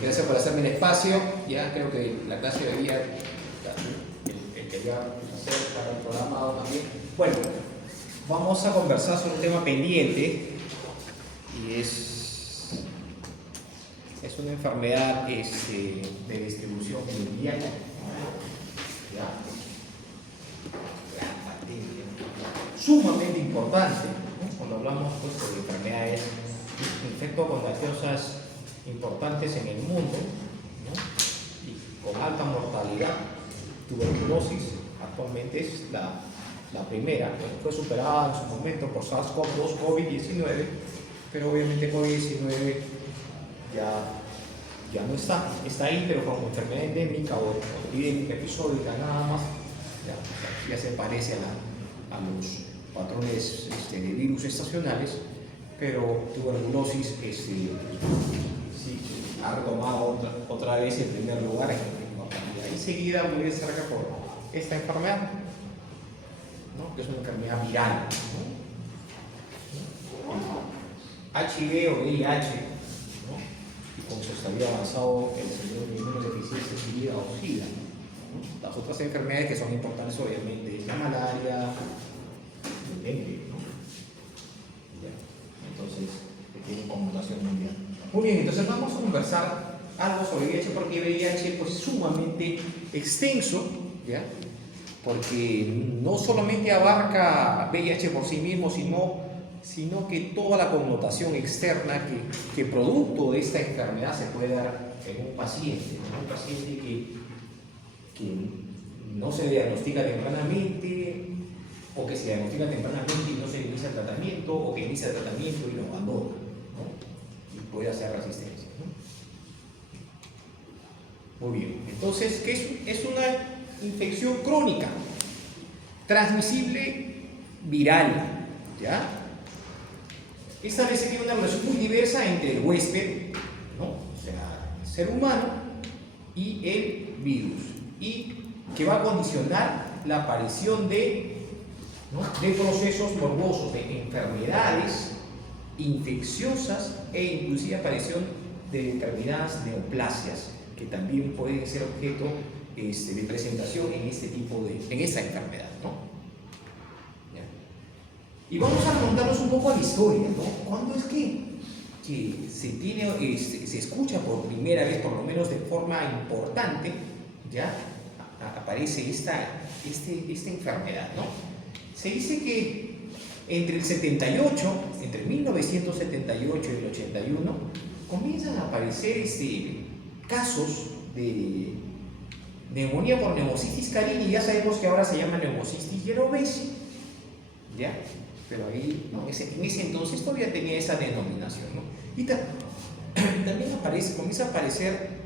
gracias por hacerme el espacio. Ya creo que la clase de día, el que iba a hacer para el programa también. Bueno, vamos a conversar sobre un tema pendiente y es una enfermedad de distribución mundial. ¿Ya? Sumamente importante, ¿no? Cuando hablamos pues, de enfermedades infecto-contagiosas importantes en el mundo, ¿no? Y con alta mortalidad. Tuberculosis actualmente es la primera, ¿no? Fue superada en su momento por SARS-CoV-2, COVID-19, pero obviamente COVID-19 ya no está ahí, pero como enfermedad endémica o epidémica, episódica, nada más, ya se parece a los patrones de virus estacionales, pero tuberculosis sí, ha retomado otra vez el primer lugar en mortalidad. Y seguida muy de cerca por esta enfermedad, ¿no? Que es una enfermedad viral, ¿no? HIV o VIH, ¿no? Y como se había avanzado el síndrome de inmunodeficiencia adquirida o SIDA, ¿no? Las otras enfermedades que son importantes obviamente es la malaria, el dengue, ¿no? Entonces, tiene connotación mundial. Muy bien, entonces vamos a conversar algo sobre VIH, porque VIH pues, es sumamente extenso, ¿ya? Porque no solamente abarca VIH por sí mismo, sino que toda la connotación externa que producto de esta enfermedad se puede dar en un paciente, ¿no? Un paciente que no se diagnostica tempranamente, o que se diagnostica tempranamente y no se inicia el tratamiento, o que inicia el tratamiento y lo abandona, ¿no? Y puede hacer resistencia, ¿no? Muy bien, entonces, ¿qué es una infección crónica? Transmisible viral, ¿ya? Establece que hay una relación muy diversa entre el huésped, ¿no? O sea, el ser humano y el virus, y que va a condicionar la aparición de procesos morbosos, de enfermedades infecciosas e inclusive aparición de determinadas neoplasias que también pueden ser objeto de presentación en esta enfermedad, ¿no? ¿Ya? Y vamos a remontarnos un poco a la historia, ¿no? ¿Cuándo es que se escucha por primera vez, por lo menos de forma importante, ya aparece esta enfermedad, ¿no? Se dice que entre 1978 y el 81, comienzan a aparecer casos de neumonía por neumocistis carini, y ya sabemos que ahora se llama neumocistis yerovesi, ¿ya? Pero ahí, ¿no? En ese entonces todavía tenía esa denominación, ¿no? Y también comienza a aparecer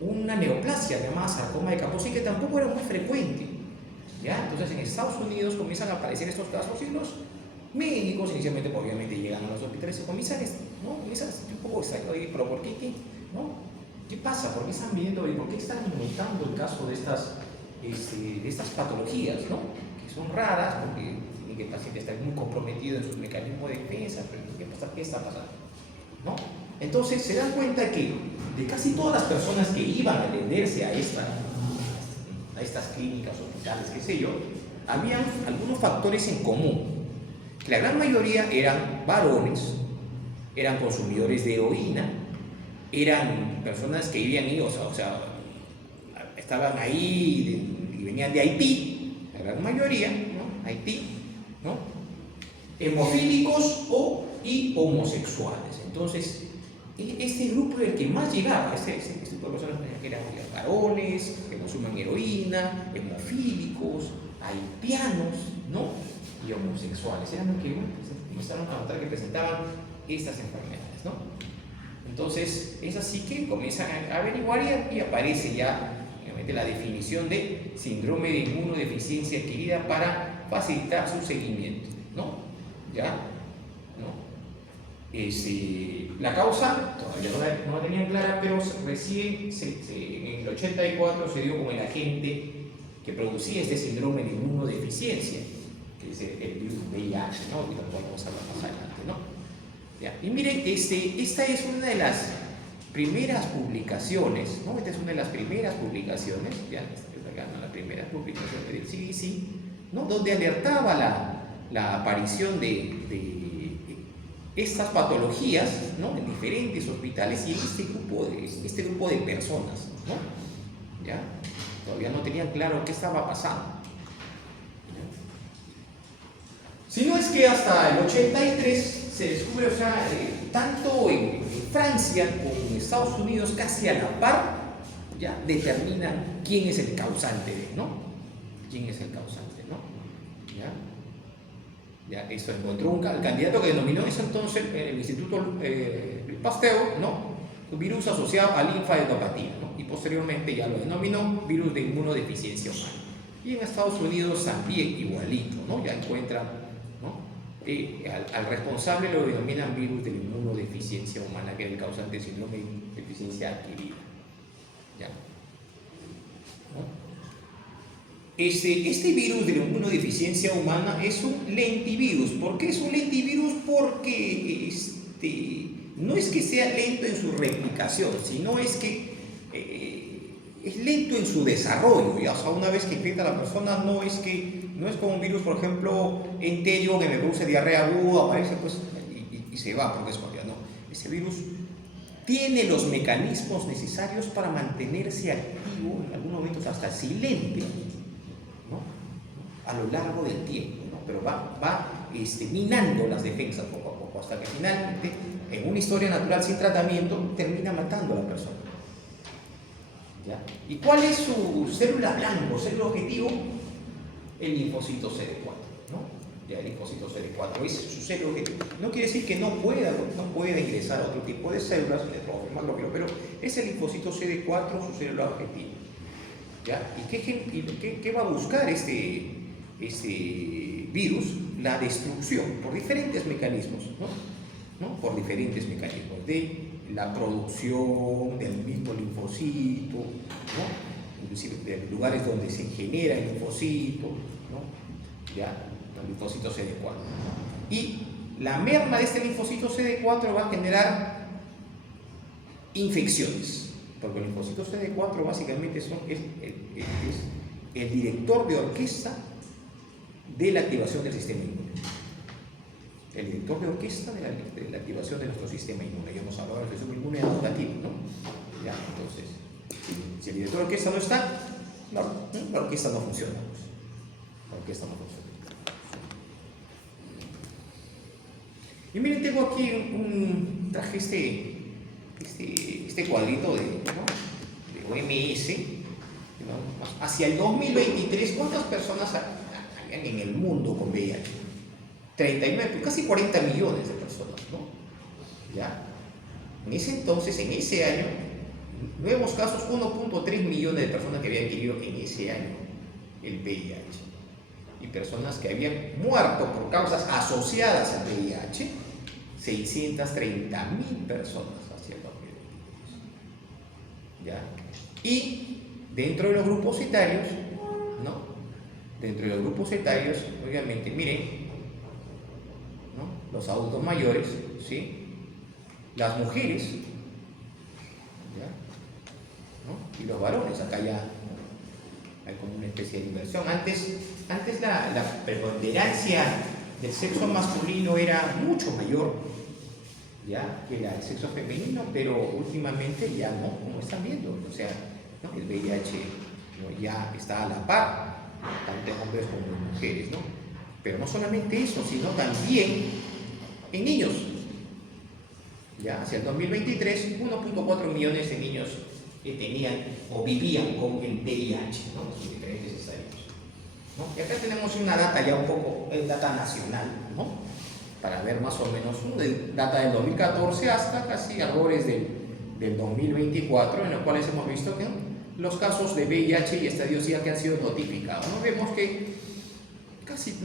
una neoplasia llamada sarcoma de Kaposi, que tampoco era muy frecuente, ¿ya? Entonces en Estados Unidos comienzan a aparecer estos casos y los médicos inicialmente obviamente llegan a los hospitales y comienzan un poco extraño, pero ¿por qué? ¿No? ¿Qué pasa? ¿Por qué están viendo y por qué están aumentando el caso de estas patologías, ¿no? Que son raras porque tiene que el paciente estar muy comprometido en sus mecanismos de defensa, pero ¿qué está pasando? ¿No? Entonces se dan cuenta que de casi todas las personas que iban a atenderse a estas clínicas, hospitales, qué sé yo, habían algunos factores en común. Que la gran mayoría eran varones, eran consumidores de heroína, eran personas que vivían ahí, o sea, estaban ahí y venían de Haití, la gran mayoría, ¿no? Haití, ¿no? Hemofílicos y homosexuales. Entonces, este grupo era el que más llegaba, este tipo de personas que eran varones, que consumen heroína, hemofílicos, haitianos, ¿no? Y homosexuales, eran los que empezaron a notar que presentaban estas enfermedades, ¿no? Entonces, es así que comienzan a averiguar y aparece ya, obviamente, la definición de síndrome de inmunodeficiencia adquirida para facilitar su seguimiento, ¿no? ¿Ya? ¿No? La causa todavía no la tenían clara, pero recién en el 84 se dio con el agente que producía este síndrome de inmunodeficiencia, que es el virus VIH, ¿no? Y lo vamos a hablar más adelante, ¿no? ¿Ya? Y miren, esta es una de las primeras publicaciones, ¿no? Esta es una de las primeras publicaciones, ya, la primera publicación del CDC, ¿no? Donde alertaba la aparición de estas patologías, ¿no? En diferentes hospitales y en este grupo de personas, ¿no? ¿Ya? Todavía no tenían claro qué estaba pasando. Si no es que hasta el 83 se descubre, o sea, tanto en Francia como en Estados Unidos, casi a la par, ya determinan quién es el causante, ¿no? ¿Quién es el causante, no? Ya eso encontró un candidato que denominó eso entonces el Instituto Pasteur, ¿no? Un virus asociado a linfadenopatía, ¿no? Y posteriormente ya lo denominó virus de inmunodeficiencia humana. Y en Estados Unidos también igualito, ¿no? Ya encuentran, ¿no? Al responsable lo denominan virus de inmunodeficiencia humana, que es el causante de síndrome de deficiencia adquirida. ¿Ya? ¿No? Este virus de la inmunodeficiencia humana es un lentivirus. ¿Por qué es un lentivirus? Porque no es que sea lento en su replicación, sino es que es lento en su desarrollo. ¿Ya? O sea, una vez que infecta a la persona, no es como un virus, por ejemplo, entero que me produce diarrea aguda, aparece pues, y se va porque es cordial. No, ese virus tiene los mecanismos necesarios para mantenerse activo, en algunos momentos hasta silente, ¿no? A lo largo del tiempo, ¿no? Pero va minando las defensas poco a poco, hasta que finalmente, en una historia natural sin tratamiento, termina matando a la persona. ¿Ya? ¿Y cuál es su célula blanco, célula objetivo? El linfocito CD4, ¿no? Ya el linfocito CD4 es su célula objetivo. No quiere decir que no pueda ingresar a otro tipo de células, pero es el linfocito CD4 su célula objetivo. ¿Ya? ¿Y qué va a buscar este virus? La destrucción por diferentes mecanismos, ¿no? Por diferentes mecanismos de la producción del mismo linfocito, ¿no? Inclusive de lugares donde se genera el linfocito, ¿no? ¿Ya? El linfocito CD4. Y la merma de este linfocito CD4 va a generar infecciones, porque el linfocito CD4 básicamente es el director de orquesta de la activación del sistema inmune. El director de orquesta de la activación de nuestro sistema inmune. Ya hemos hablado del sistema inmune adaptativo, ¿no? Ya, entonces, si el director de orquesta no está, la orquesta no funciona. La orquesta no funciona. Y miren, tengo aquí traje este cuadrito de OMS, ¿no? Hacia el 2023, ¿cuántas personas habían en el mundo con VIH? 39, casi 40 millones de personas, ¿no? ¿Ya? En ese entonces, en ese año, nuevos casos, 1.3 millones de personas que habían adquirido en ese año el VIH. Y personas que habían muerto por causas asociadas al VIH, 630.000 personas hacia el 2023. ¿Ya? Y dentro de los grupos etarios, ¿no? Dentro de los grupos etarios, obviamente, miren, ¿no? Los adultos mayores, ¿sí? Las mujeres, ¿ya? ¿No? Y los varones, acá ya, ¿no? Hay como una especie de inversión. Antes la preponderancia del sexo masculino era mucho mayor, ¿ya? Que el sexo femenino, pero últimamente ya no, como están viendo, o sea, ¿no? El VIH, ¿no? Ya está a la par, tanto en hombres como en mujeres, ¿no? Pero no solamente eso, sino también en niños. Ya hacia el 2023, 1.4 millones de niños tenían o vivían con el VIH, ¿no? En diferentes estadios, ¿no? Y acá tenemos una data ya un poco, data nacional, ¿no? Para ver más o menos, data del 2014 hasta casi albores del 2024, en los cuales hemos visto que los casos de VIH y estadios ya que han sido notificados, ¿no? Vemos que casi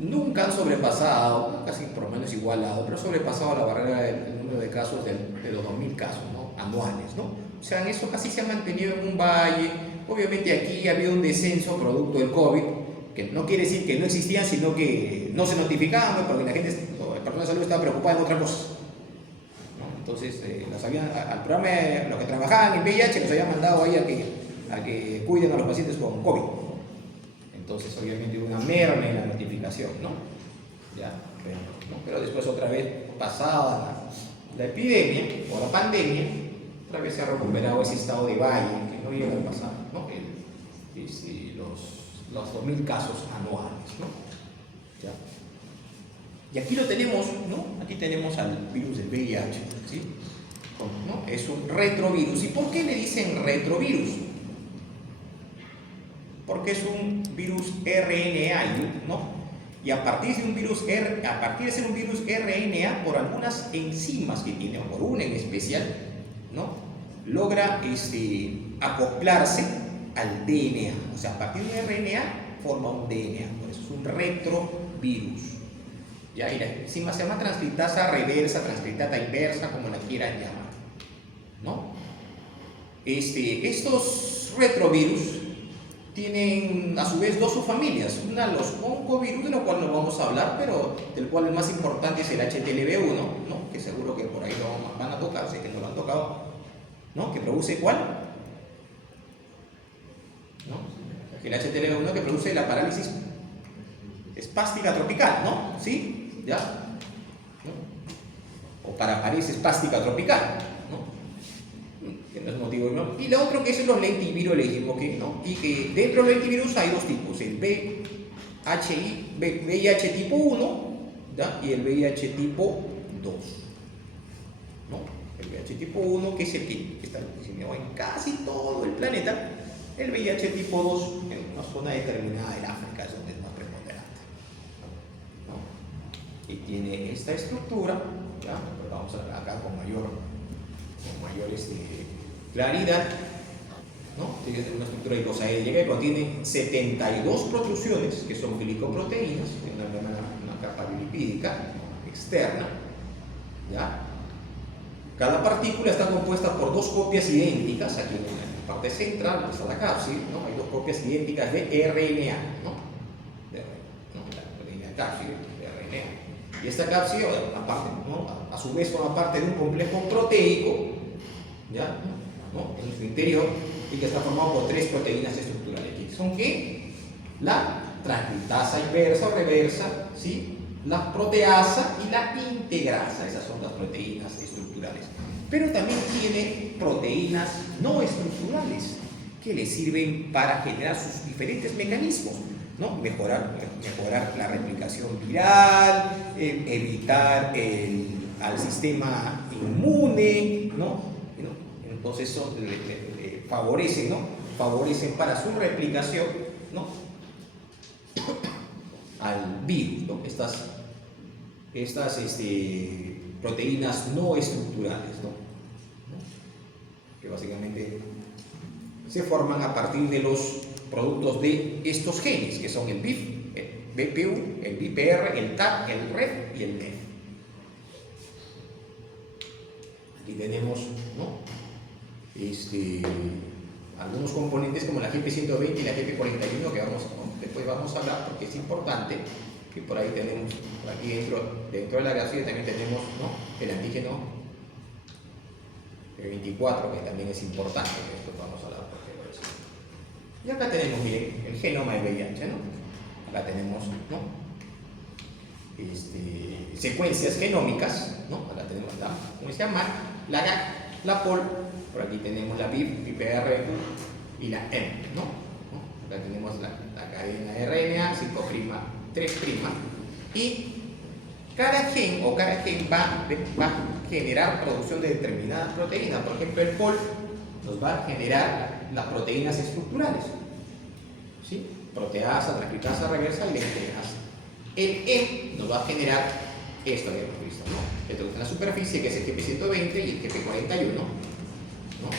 nunca han sobrepasado, casi por lo menos igualado, pero sobrepasado la barrera del número de casos de los 2.000 casos, ¿no? Anuales, ¿no? O sea, en eso casi se ha mantenido en un valle. Obviamente aquí ha habido un descenso producto del COVID, que no quiere decir que no existían, sino que no se notificaban, ¿no? Porque la gente, el personal de salud estaba preocupada en otra cosa, ¿no? Entonces, al programa, los que trabajaban en VIH los habían mandado ahí a que cuiden a los pacientes con COVID. Entonces, obviamente hubo una merma en la notificación, ¿no? Ya, pero después otra vez, pasada la epidemia o la pandemia, otra vez se ha recuperado ese estado de valle que no llega al pasado, ¿no? Los 2000 casos anuales, ¿no? ¿Ya? Y aquí lo tenemos, ¿no? Aquí tenemos al virus del VIH, ¿sí? ¿No? Es un retrovirus. ¿Y por qué le dicen retrovirus? Porque es un virus RNA, ¿no? Y a partir de ser un virus RNA, por algunas enzimas que tiene, o por una en especial, ¿no? Logra acoplarse al DNA. O sea, a partir de un RNA forma un DNA. Por eso es un retrovirus. ¿Ya? Y la enzima se llama transcriptasa reversa, transcriptasa inversa, como la quieran llamar, ¿no? Estos retrovirus tienen a su vez dos subfamilias. Una, los oncovirus, de lo cual no vamos a hablar, pero del cual el más importante es el HTLV1, ¿no? Que seguro que por ahí lo van a tocar, sé que no lo han tocado, ¿no? ¿Que produce cuál? ¿No? El HTLV1 que produce la parálisis espástica tropical, ¿no? ¿Sí? ¿Ya? ¿No? O paraparesis espástica tropical, ¿no? Que no es motivo, ¿no? Y lo otro que es los lentivirus, ¿no? Y que dentro del lentivirus hay dos tipos, el VIH tipo 1, ¿ya? Y el VIH tipo 2, ¿no? El VIH tipo 1, que es el que está diseminado en casi todo el planeta. El VIH tipo 2 en una zona determinada del África es donde es más preponderante, ¿no? Y tiene esta estructura, ¿ya? Pero vamos a ver acá con mayor claridad, ¿no? Tiene una estructura icosaédrica que contiene 72 protrusiones, que son glicoproteínas, tiene una capa lipídica externa, ¿ya? Cada partícula está compuesta por dos copias idénticas, aquí en la parte central, donde está la cápside, ¿no? Hay dos copias idénticas de RNA, ¿no? La proteína de cápside, de RNA. Y esta cápside, aparte, ¿no? A su vez forma parte de un complejo proteico, ¿ya? ¿No? En su interior, y que está formado por tres proteínas estructurales, que son ¿qué? La transcriptasa inversa o reversa, ¿sí? La proteasa y la integrasa. Esas son las proteínas estructurales. Pero también tiene proteínas no estructurales que le sirven para generar sus diferentes mecanismos, ¿no? Mejorar la replicación viral, evitar al sistema inmune, ¿no? Entonces favorecen, ¿no? Favorecen para su replicación, ¿no? Al virus, ¿no? Estas proteínas no estructurales, ¿no? Que básicamente se forman a partir de los productos de estos genes, que son el BIF, el BPU, el BPR, el TAP, el REF y el NEF. Aquí tenemos, ¿no? Algunos componentes como la GP120 y la GP41 que después vamos a hablar, porque es importante que por ahí tenemos, por aquí dentro de la cápside también tenemos, ¿no? El antígeno 24, que también es importante, que esto vamos a hablar por eso. Y acá tenemos, miren, el genoma de VIH, ¿no? Acá tenemos, ¿no? Secuencias genómicas, ¿no? Acá tenemos ¿cómo se llama? La GAC, la POL, por aquí tenemos la VIP, PPR y la M, ¿no? Acá tenemos la cadena de RNA, 5', 3', y cada gen va a generar producción de determinadas proteínas. Por ejemplo, el POL nos va a generar las proteínas estructurales, ¿sí? Proteasa, transcriptasa reversa y la integrasa. El M nos va a generar esto que hemos visto, ¿no? Esto que está en la superficie, que es el GP120 y el GP41, ¿no? Nos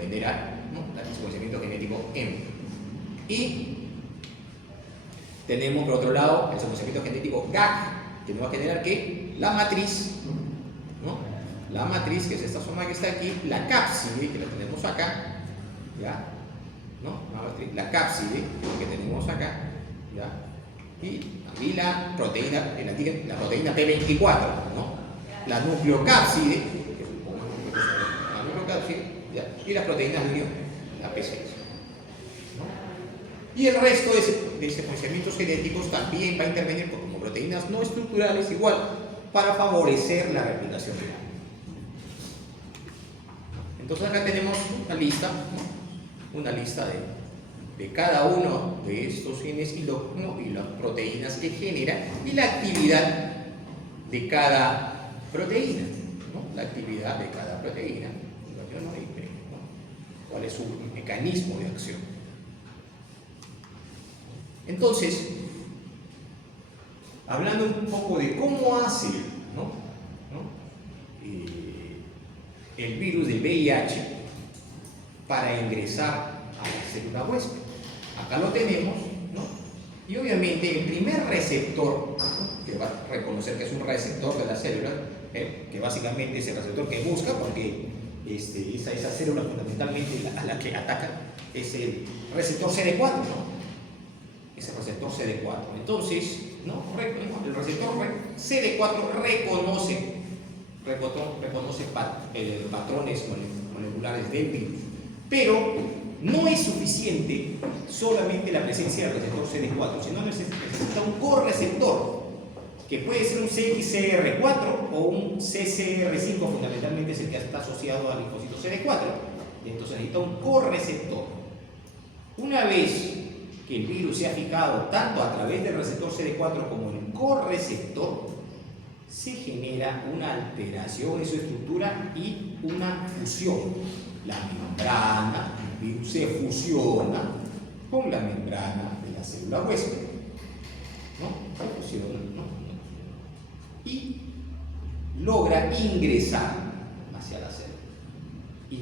genera, ¿no? El secuenciamiento genético M. Y tenemos por otro lado el secuenciamiento genético GAG, que nos va a generar ¿qué? La matriz, ¿no? La matriz, que es esta zona que está aquí, la cápside, que la tenemos acá, ¿ya? ¿No? La cápside, que tenemos acá, ¿ya? Y la proteína, la proteína T24, ¿no? La nucleocápside, que es claro, sí, ¿ya? Y las proteínas de unión, la P6. ¿No? Y el resto de secuenciamientos genéticos también va a intervenir como proteínas no estructurales igual para favorecer la replicación viral. Entonces acá tenemos una lista, ¿no? Una lista de cada uno de estos genes y las proteínas que genera y la actividad de cada proteína, ¿no? La actividad de cada proteína, ¿no? ¿Cuál es su mecanismo de acción? Entonces, hablando un poco de cómo hace, ¿no? El virus del VIH para ingresar a la célula huésped. Acá lo tenemos, ¿no? Y obviamente el primer receptor, ¿no? Que va a reconocer que es un receptor de la célula, que básicamente es el receptor que busca, porque esa célula fundamentalmente a la que ataca es el receptor CD4, ¿no? Es el receptor CD4. Entonces, ¿no? El receptor CD4 reconoce patrones moleculares del virus, pero no es suficiente solamente la presencia del receptor CD4, sino necesita un correceptor que puede ser un CXCR4 o un CCR5, fundamentalmente es el que está asociado al linfocito CD4, y entonces necesita un correceptor. Una vez que el virus se ha fijado tanto a través del receptor CD4 como en el correceptor, se genera una alteración en su estructura y una fusión. La membrana, el virus se fusiona con la membrana de la célula huésped, ¿no? Se fusiona, ¿no? Y logra ingresar hacia la célula.